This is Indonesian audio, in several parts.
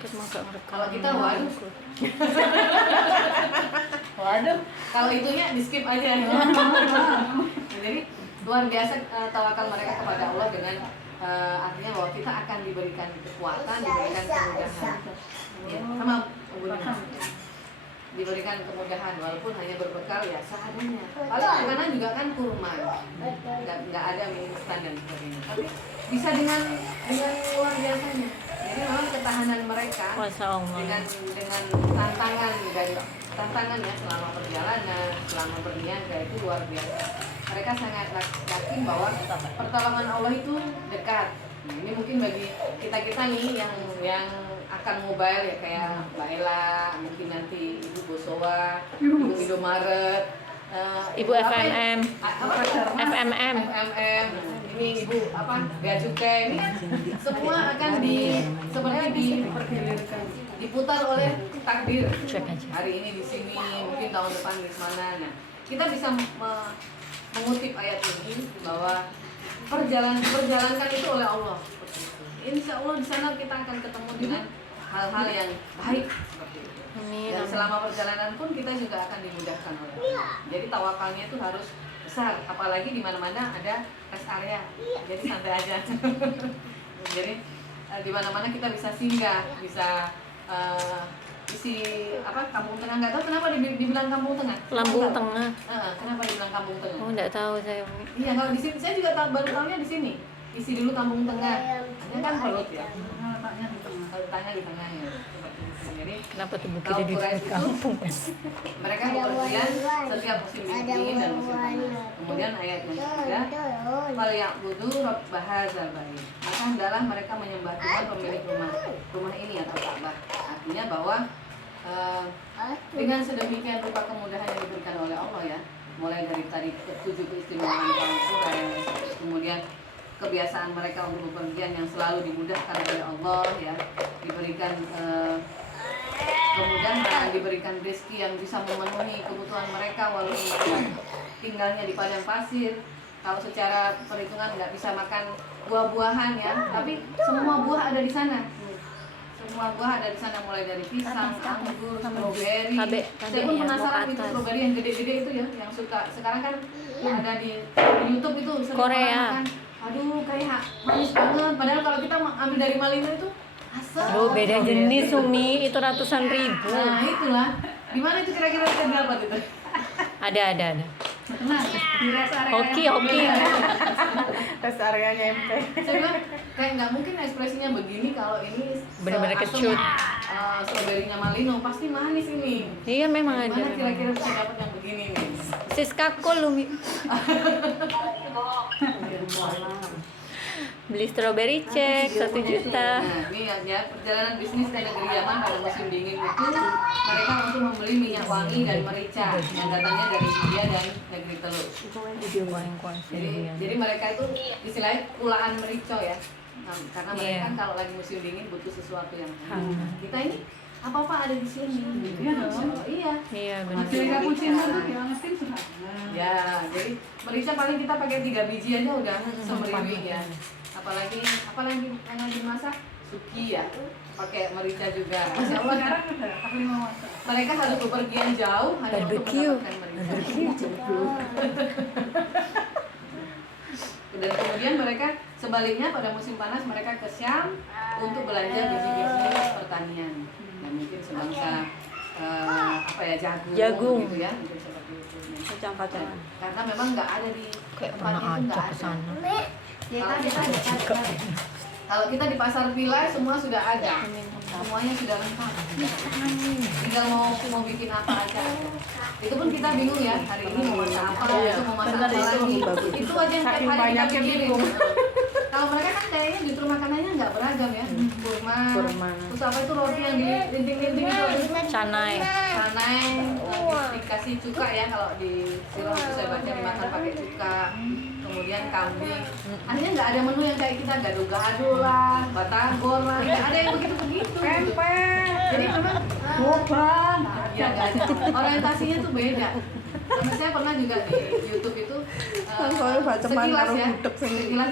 sakit mah gak ngerekam. Kalau kita waduh. Waduh, kalau itunya di skip aja. Jadi luar biasa tawakal mereka kepada Allah dengan artinya bahwa kita akan diberikan kekuatan, diberikan kemudahan. Ya, sama diberikan kemudahan walaupun hanya berbekal ya seadanya. Paling makanan juga kan kurma, nggak ada mie instan dan sebagainya. Tapi bisa dengan luar biasanya. Jadi memang ketahanan mereka dengan tantangan ya selama perjalanan, selama berniaga itu luar biasa. Mereka sangat yakin bahwa pertolongan Allah itu dekat. Nah, ini mungkin bagi kita nih yang akan mobile ya kayak Mbak Ella, mungkin nanti Ibu Bosowa, Ibu Indomaret, Ibu FMM, FMM, ini Ibu Bea Cukai, ini kan semua akan sebenarnya diputar oleh takdir. Hari ini di sini, mungkin tahun depan di mana. Nah, kita bisa mengutip ayat ini bahwa perjalankan itu oleh Allah. Insya Allah di sana kita akan ketemu dengan hal-hal yang baik seperti itu. Dan selama perjalanan pun kita juga akan dimudahkan oleh Allah. Jadi tawakalnya itu harus besar, apalagi di mana-mana ada rest area. Jadi santai aja. Jadi di mana-mana kita bisa singgah, bisa isi Kampung Tengah. Nggak tahu kenapa dibilang Kampung Tengah. Lambung Tengah. Kenapa dibilang Kampung Tengah? Oh, nggak tahu saya. Iya, kalau di sini saya juga baru tahunya di sini. Isi dulu Kampung Tengah. Hanya kan perut ya. Letaknya di tengahnya. Jadi Kenapa tuh bukit kaum di Quraisy itu kampung? mereka bepergian setiap musim dingin dan musim panas. Kemudian ayat yang ketiga, "Falyabudu rabb hadzal bait." Maka hendaklah mereka menyembah Tuhan pemilik rumah ini atau Ka'bah. Artinya bahwa dengan sedemikian rupa kemudahan yang diberikan oleh Allah ya, mulai dari tadi 7 keistimewaan kaum Quraisy, kemudian kebiasaan mereka untuk bepergian yang selalu dimudahkan oleh Allah ya, diberikan kemudahan, diberikan rezeki yang bisa memenuhi kebutuhan mereka walaupun mereka tinggalnya di padang pasir. Kalau secara perhitungan nggak bisa makan buah-buahan ya, tapi semua buah ada di sana. Semua buah ada di sana, mulai dari pisang, anggur, stroberi. Saya pun penasaran itu stroberi yang gede-gede itu ya, yang suka sekarang kan ada di YouTube itu sering Korea. orang makan. Aduh, kayak manis banget. Padahal kalau kita ambil dari Malino itu asam. Aduh, beda jenis Umi, itu ratusan ribu. Nah, itulah. Di mana itu kira-kira kita dapat itu? Ada. Nah, di rest area. Hoki. Rest areanya MP. Saya bilang kayak nggak mungkin ekspresinya begini kalau ini Benar-benar seasem, kecut. stroberinya Malino pasti manis ini. Iya memang ada. Gimana kira-kira bisa dapat yang begini nih? Siska Kol Umi. Beli strawberry cek 1 juta. Nah, ini ya perjalanan bisnis dari negeri Yaman pada musim dingin itu mereka untuk membeli minyak wangi dan merica yang datangnya dari India dan negeri Teluk. Jadi mereka itu istilahnya pulaan merica ya. Nah, karena mereka kan kalau lagi musim dingin butuh sesuatu yang hangat. Kita ini apa-apa ada di sini. Iya benar. Ya, jadi merica paling kita pakai 3 biji aja udah semeriwing ya. Apalagi yang dimasak suki ya, pakai merica juga. Masya Allah, mereka harus bepergian jauh hanya untuk mendapatkan merica. Dan kemudian mereka sebaliknya pada musim panas mereka ke Syam untuk belanja biji-biji pertanian. Dan mungkin sebangsa jagung gitu ya, mungkin seperti itu. Kacang-kacangan. Karena memang nggak ada di Kayak tempat pernah itu, nggak ajak ke ada. sana. Kalau kita di pasar Villa semua sudah ada, semuanya sudah lengkap. Tinggal mau bikin apa aja. Itu pun kita bingung ya, hari ini mau masak apa, besok mau masak apa lagi. Itu aja yang tiap hari kita pikirin. Kalau mereka kan kayaknya justru makanannya nggak beragam ya, kurma. Terus apa itu roti yang dilinting-linting itu? Canai. Dikasih cuka ya, kalau di sirop itu saya baca dimakan pakai cuka. Kemudian kambing. Akhirnya nggak ada menu yang kayak kita gado-gado lah, batagor lah, nggak ada yang begitu-begitu. Jadi memang ya nggak ada. Orientasinya tuh beda. Sama saya pernah juga di YouTube itu sekilas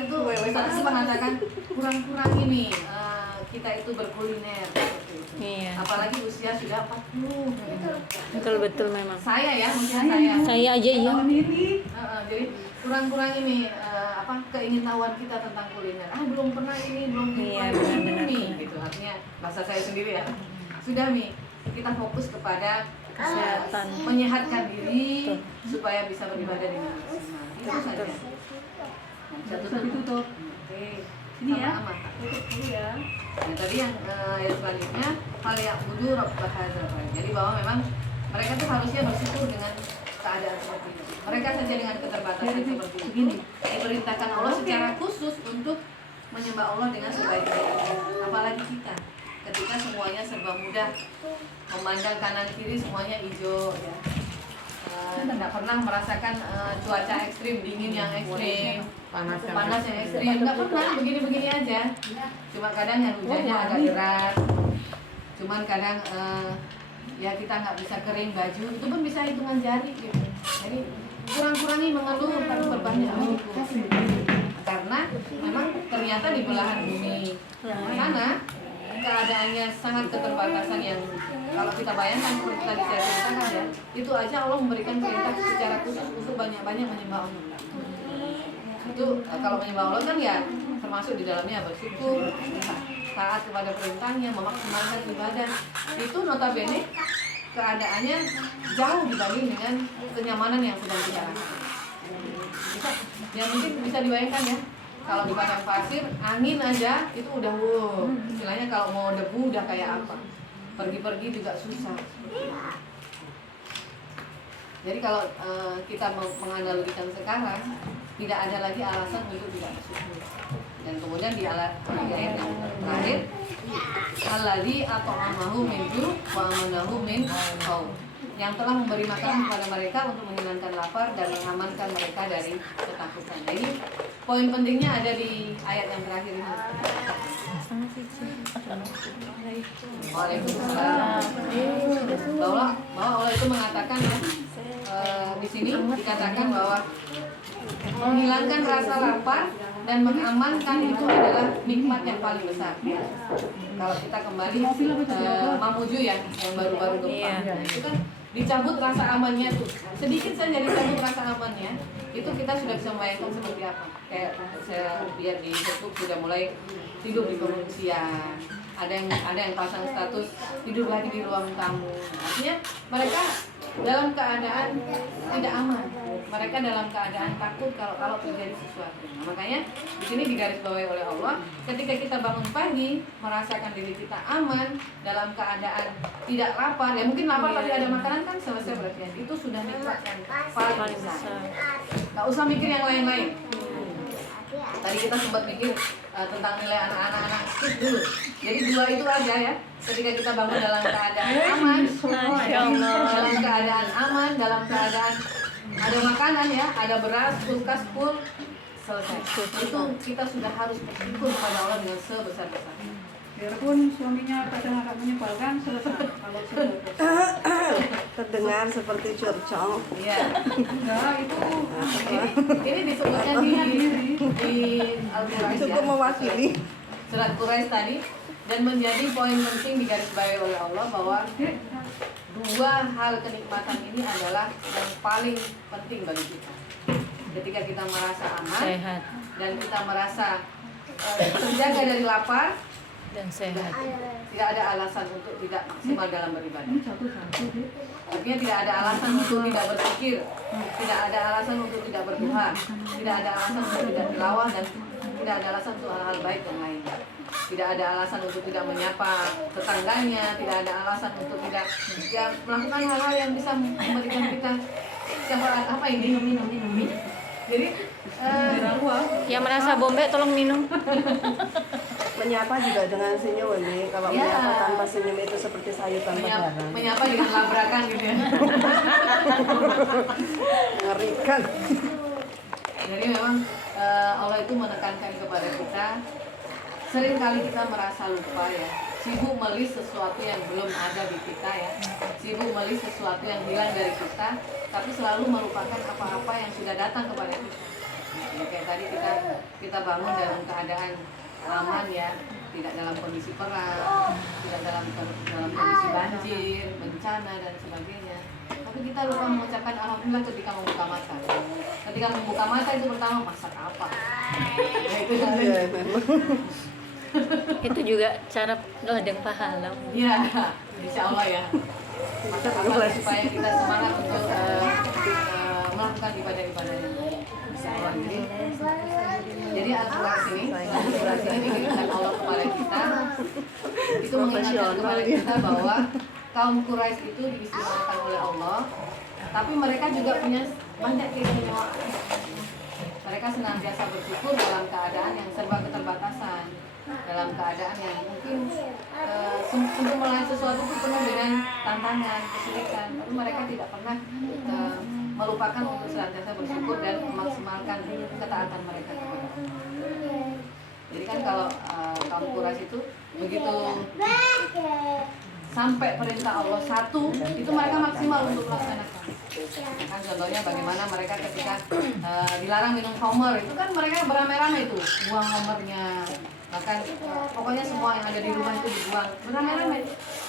itu Ustaz mengatakan kurang-kurang ini kita itu berkuliner seperti itu. usia sudah 40 gitu. Betul memang. Saya ya, maksudnya saya. Saya aja iya. Jadi kurang-kurang ini keingintahuan kita tentang kuliner. Belum pernah ini, belum Iya, pernah ini, benar-benar. gitu. Artinya bahasa saya sendiri ya. Sudah Mi, kita fokus kepada Kesehatan. menyehatkan diri supaya bisa beribadah dengan maksimal. Itu saja. Satu tutup. Oke. Ini ya. Tutup dulu ya. Nah, tadi yang ayat selanjutnya hal yang budu jadi bahwa memang mereka tuh harusnya bersyukur dengan keadaan seperti ini. Mereka saja dengan keterbatasan seperti ini diperintahkan Allah secara khusus untuk menyembah Allah dengan sebaik-baiknya. Apalagi kita, ketika semuanya serba mudah, memandang kanan kiri semuanya hijau, ya. Tidak pernah merasakan cuaca ekstrim, dingin yang ekstrim, panas yang ekstrim, nggak pernah, begini-begini aja. Cuma kadang yang hujannya agak deras, cuman kadang ya kita nggak bisa kering baju, itu pun bisa hitungan jari gitu. Jadi kurang-kurangi mengeluh, tapi perbanyak bersyukur. Karena memang ternyata di belahan bumi sana keadaannya sangat keterbatasan yang kalau kita bayangkan seperti tadi saya ceritakan ya, itu aja Allah memberikan perintah secara khusus untuk banyak-banyak menyembah Allah. Itu kalau menyembah Allah kan ya termasuk di dalamnya bersyukur, taat kepada perintahnya, memaksimalkan ibadah. Itu notabene keadaannya jauh dibanding dengan kenyamanan yang sedang kita rasakan. Yang mungkin bisa dibayangkan ya, kalau di padang pasir angin aja itu udah istilahnya kalau mau debu udah kayak apa, pergi-pergi juga susah. Jadi kalau kita menganalogikan sekarang, tidak ada lagi alasan untuk tidak bersyukur. Dan kemudian di ayat yang terakhir, alladzi at'amahu min ju' wa amanahu min khauf, yang telah memberi makanan kepada mereka untuk menghilangkan lapar dan mengamankan mereka dari ketakutan. Jadi poin pentingnya ada di ayat yang terakhir ini. Waalaikumsalam. Bahwa Allah itu mengatakan ya, di sini dikatakan bahwa menghilangkan rasa lapar dan mengamankan itu adalah nikmat yang paling besar. Kalau kita kembali Mamuju yang baru-baru gempa, itu kan dicabut rasa amannya tuh, sedikit saja dicabut rasa amannya, itu kita sudah bisa membayangkan seperti apa. Kayak saya lihat di Facebook sudah mulai tidur di pengungsian, ada yang pasang status tidur lagi di ruang tamu. Artinya mereka dalam keadaan tidak aman, mereka dalam keadaan takut kalau terjadi sesuatu. Nah, makanya di sini digarisbawahi oleh Allah, ketika kita bangun pagi merasakan diri kita aman dalam keadaan tidak lapar, ya mungkin lapar tapi ada makanan kan selesai berarti ya. Itu sudah nikmat yang paling besar. Nggak usah mikir yang lain-lain. Tadi kita sempat mikir tentang nilai anak-anak skip dulu. Jadi 2 itu aja ya. Ketika kita bangun dalam keadaan aman, dalam keadaan aman, dalam keadaan ada makanan ya, ada beras, kulkas full, selesai. Itu kita sudah harus bersyukur kepada Allah dengan sebesar-besarnya. Biarpun suaminya kadang agak menyebalkan, selesai. Kalau Terdengar seperti curcol. Iya. enggak, itu Ini disebutkan di Al-Qur'an Cukup ya. mewakili. Surat Quraisy tadi, dan menjadi poin penting digarisbawahi oleh Allah bahwa 2 hal kenikmatan ini adalah yang paling penting bagi kita. Ketika kita merasa aman Sehat dan kita merasa terjaga dari lapar, dan sehat. tidak ada alasan untuk tidak maksimal dalam beribadah. ini satu-satu deh. Artinya tidak ada alasan untuk tidak berpikir, tidak ada alasan untuk tidak berdoa, tidak ada alasan untuk tidak tilawah, dan tidak ada alasan untuk hal-hal baik yang lainnya. Tidak ada alasan untuk tidak menyapa tetangganya, tidak ada alasan untuk tidak melakukan hal-hal yang bisa memberikan kita syafaat. Apa ini? Minum. Jadi Yang merasa bombe tolong minum. Menyapa juga dengan senyum ini. Kalau Ya. menyapa tanpa senyum itu seperti sayur tanpa garam. menyapa dengan labrakan gitu ya. Mengerikan. Jadi memang Allah itu menekankan kepada kita, seringkali kita merasa lupa ya, sibuk melis sesuatu yang belum ada di kita ya, sibuk melis sesuatu yang hilang dari kita, tapi selalu melupakan apa-apa yang sudah datang kepada kita. Ya, kayak tadi kita bangun dalam keadaan aman ya, tidak dalam kondisi perang, tidak dalam kondisi banjir. banjir, bencana dan sebagainya. Tapi kita lupa mengucapkan alhamdulillah ketika membuka mata. Ketika membuka mata itu pertama masak apa? Nah, itu Iya, memang. Itu juga cara ladang pahala. ya, insya Allah ya. Masak apa supaya kita semangat untuk melakukan ibadah-ibadah yang insya Allah. Jadi Al-Quran ini diberikan Allah kepada kita. Itu mengingatkan kepada kita bahwa kaum Quraisy itu diistimewakan oleh Allah, tapi mereka juga punya banyak keistimewaan. Mereka senantiasa bersyukur dalam keadaan yang serba keterbatasan, dalam keadaan yang mungkin untuk melakukan sesuatu itu penuh dengan tantangan, kesulitan, tapi mereka tidak pernah melupakan untuk senantiasa bersyukur dan memaksimalkan ketaatan mereka kepada Allah. Jadi kan kalau kaum Quraisy itu begitu sampai perintah Allah satu, itu mereka maksimal untuk melaksanakan. Kan contohnya bagaimana mereka ketika dilarang minum khamr, itu kan mereka beramai-ramai itu buang khamrnya, bahkan pokoknya semua yang ada di rumah itu dibuang beramai-ramai,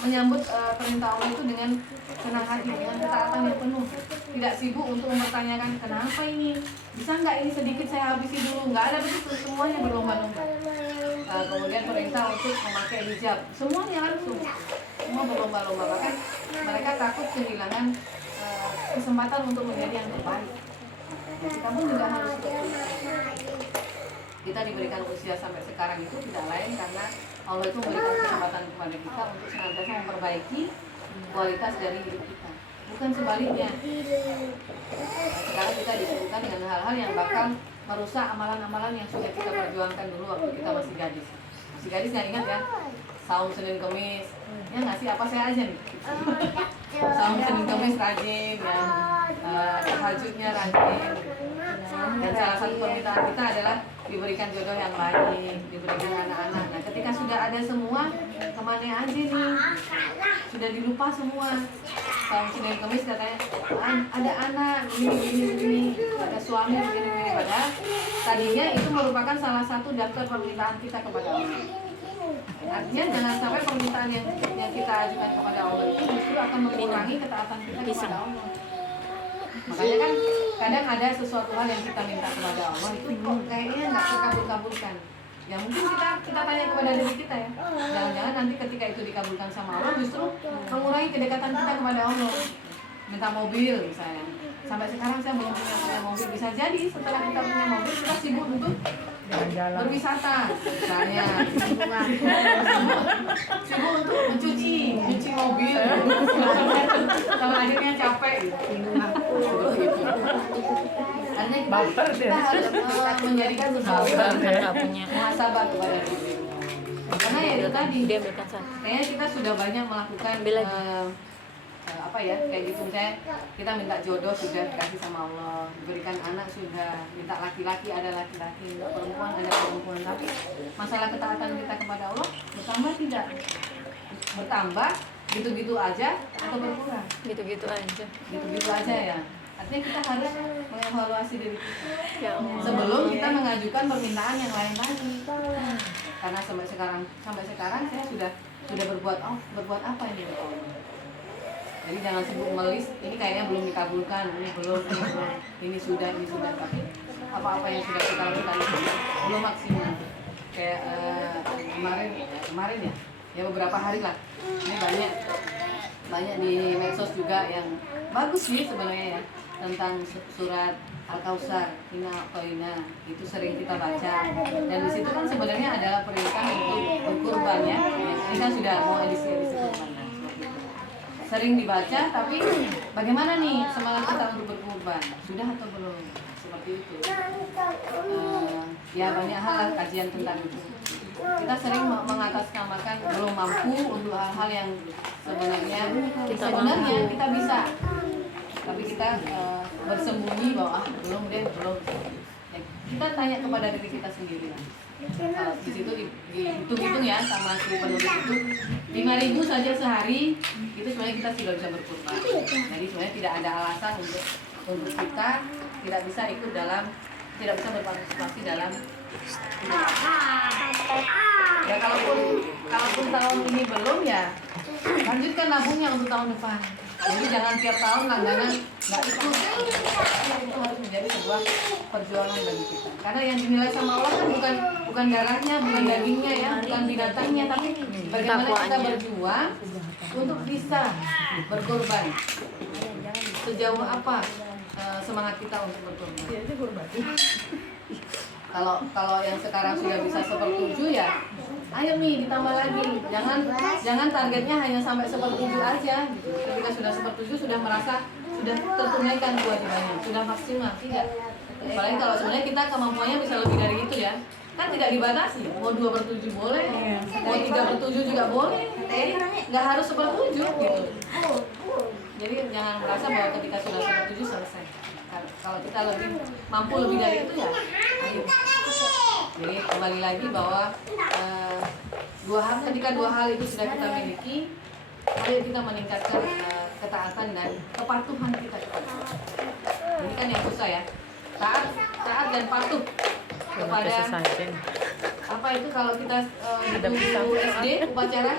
menyambut perintah Allah itu dengan senang hati, dengan ketaatan yang penuh, tidak sibuk untuk mempertanyakan kenapa ini, bisa nggak ini sedikit saya habisi dulu, nggak ada begitu, semuanya berlomba-lomba. Kemudian perintah untuk memakai hijab, semuanya langsung, semua berlomba-lomba, bahkan mereka takut kehilangan kesempatan untuk menjadi yang terbaik. Kita pun juga harus seperti itu. Kita diberikan usia sampai sekarang itu tidak lain karena Allah itu memberikan kesempatan kepada kita untuk senantiasa memperbaiki kualitas dari hidup kita, bukan sebaliknya. Sekarang kita disebutkan dengan hal-hal yang bakal merusak amalan-amalan yang sudah kita perjuangkan dulu waktu kita masih gadis. Masih gadis nggak ingat ya? Saum Senin Kemis, ya ngasih apa saya aja nih. Saum Senin Kemis rajin, ya. Tahajudnya rajin. Dan salah satu permintaan kita adalah diberikan jodoh yang baik, diberikan anak-anak. Nah, ketika sudah ada semua, kemana aja nih? Sudah dilupa semua. Saum Senin Kemis katanya ada anak, ini, ada suami, begini. Padahal tadinya itu merupakan salah satu daftar permintaan kita kepada Allah. Artinya jangan sampai permintaan yang kita ajukan kepada Allah itu justru akan mengurangi ketaatan kita kepada Allah. Makanya kan kadang ada sesuatu hal yang kita minta kepada Allah itu kok kayaknya nggak terkabul-kabulkan. Ya mungkin kita tanya kepada diri kita ya. Jangan-jangan nanti ketika itu dikabulkan sama Allah justru mengurangi kedekatan kita kepada Allah. Minta mobil misalnya. Sampai sekarang saya belum punya mobil. Bisa jadi setelah kita punya mobil kita sibuk untuk berwisata misalnya. Sibuk untuk mencuci mobil. Kalau akhirnya capek gitu. Artinya kita harus menjadikan sesuatu muhasabah kepada diri. Karena ya itu tadi, kayaknya kita sudah banyak melakukan kayak gitu, misalnya kita minta jodoh sudah dikasih sama Allah, diberikan anak sudah, minta laki-laki ada laki-laki, minta perempuan ada perempuan, tapi masalah ketaatan kita kepada Allah bertambah tidak? Bertambah gitu-gitu aja atau berkurang? Gitu-gitu aja. Gitu-gitu aja ya. Artinya kita harus mengevaluasi diri kita Ya Allah. sebelum kita mengajukan permintaan yang lain lagi. Karena sampai sekarang saya sudah berbuat apa ini ya Allah. Jadi jangan sibuk melis, ini kayaknya belum dikabulkan, ini belum, ini sudah, tapi apa-apa yang sudah kita lakukan itu belum maksimal. Kayak kemarin ya beberapa hari lah. Ini banyak di medsos juga yang bagus sih sebenarnya ya, tentang surat Al-Kausar, Inna A'tayna, itu sering kita baca. Dan di situ kan sebenarnya adalah perintah untuk berkurban ya. Ini kan sudah mau edisi kurban. Sering dibaca, tapi bagaimana nih semangat kita untuk berkurban? Sudah atau belum? Seperti itu. Ya banyak hal kajian tentang itu. Kita sering mengatasnamakan belum mampu untuk hal-hal yang sebenarnya kita bisa. Tapi kita bersembunyi bahwa belum. Ya, kita tanya kepada diri kita sendiri lah. Di situ dihitung-hitung ya sama si penulis itu 5.000 saja sehari itu sebenarnya kita sudah bisa berkurban. Jadi sebenarnya tidak ada alasan untuk kita tidak bisa berpartisipasi dalam ya kalaupun tahun ini belum ya lanjutkan nabungnya untuk tahun depan. Jadi jangan tiap tahun langganan nggak ikut. Itu harus menjadi sebuah perjuangan bagi kita. Karena yang dinilai sama Allah kan bukan darahnya, bukan dagingnya ya, bukan binatangnya, tapi bagaimana kita berjuang untuk bisa berkorban. Sejauh apa semangat kita untuk berkorban? Kalau yang sekarang sudah bisa 1/7 ya, ayo nih ditambah lagi. Jangan targetnya hanya sampai 1/7 aja. Gitu. Ketika sudah 1/7 sudah merasa sudah tertunaikan kewajibannya, sudah maksimal. Tidak. Apalagi kalau sebenarnya kita kemampuannya bisa lebih dari itu ya. Kan tidak dibatasi. Mau 2/7 boleh, mau 3/7 juga boleh. Jadi nggak harus 1/7 gitu. Jadi jangan merasa bahwa ketika sudah 1/7 selesai. Kalau kita mampu lebih dari itu ya, ayo. Jadi kembali lagi bahwa ketika dua hal itu sudah kita miliki, ayo kita meningkatkan ketaatan dan kepatuhan kita. Ini kan yang susah ya, taat dan patuh kepada apa itu kalau kita guru SD upacara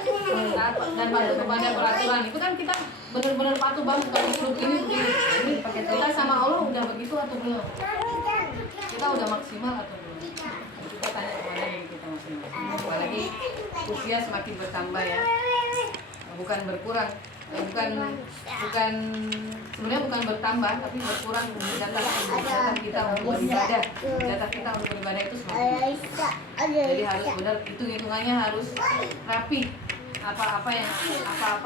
taat dan patuh kepada peraturan itu kan kita benar-benar patuh banget kalau grup ini kita sama Allah udah begitu atau belum? Kita udah maksimal atau belum? Kita tanya kepada diri kita masing-masing. Apalagi usia semakin bertambah ya, bukan berkurang. Sebenarnya bukan bertambah tapi berkurang jatah kita untuk beribadah. Jatah kita untuk beribadah itu semakin. Jadi harus benar, hitungannya harus rapi. Apa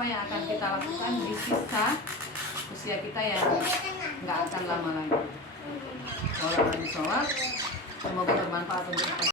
yang akan kita lakukan di sisa usia kita yang nggak akan lama lagi. Sholat, semoga bermanfaat untuk kita.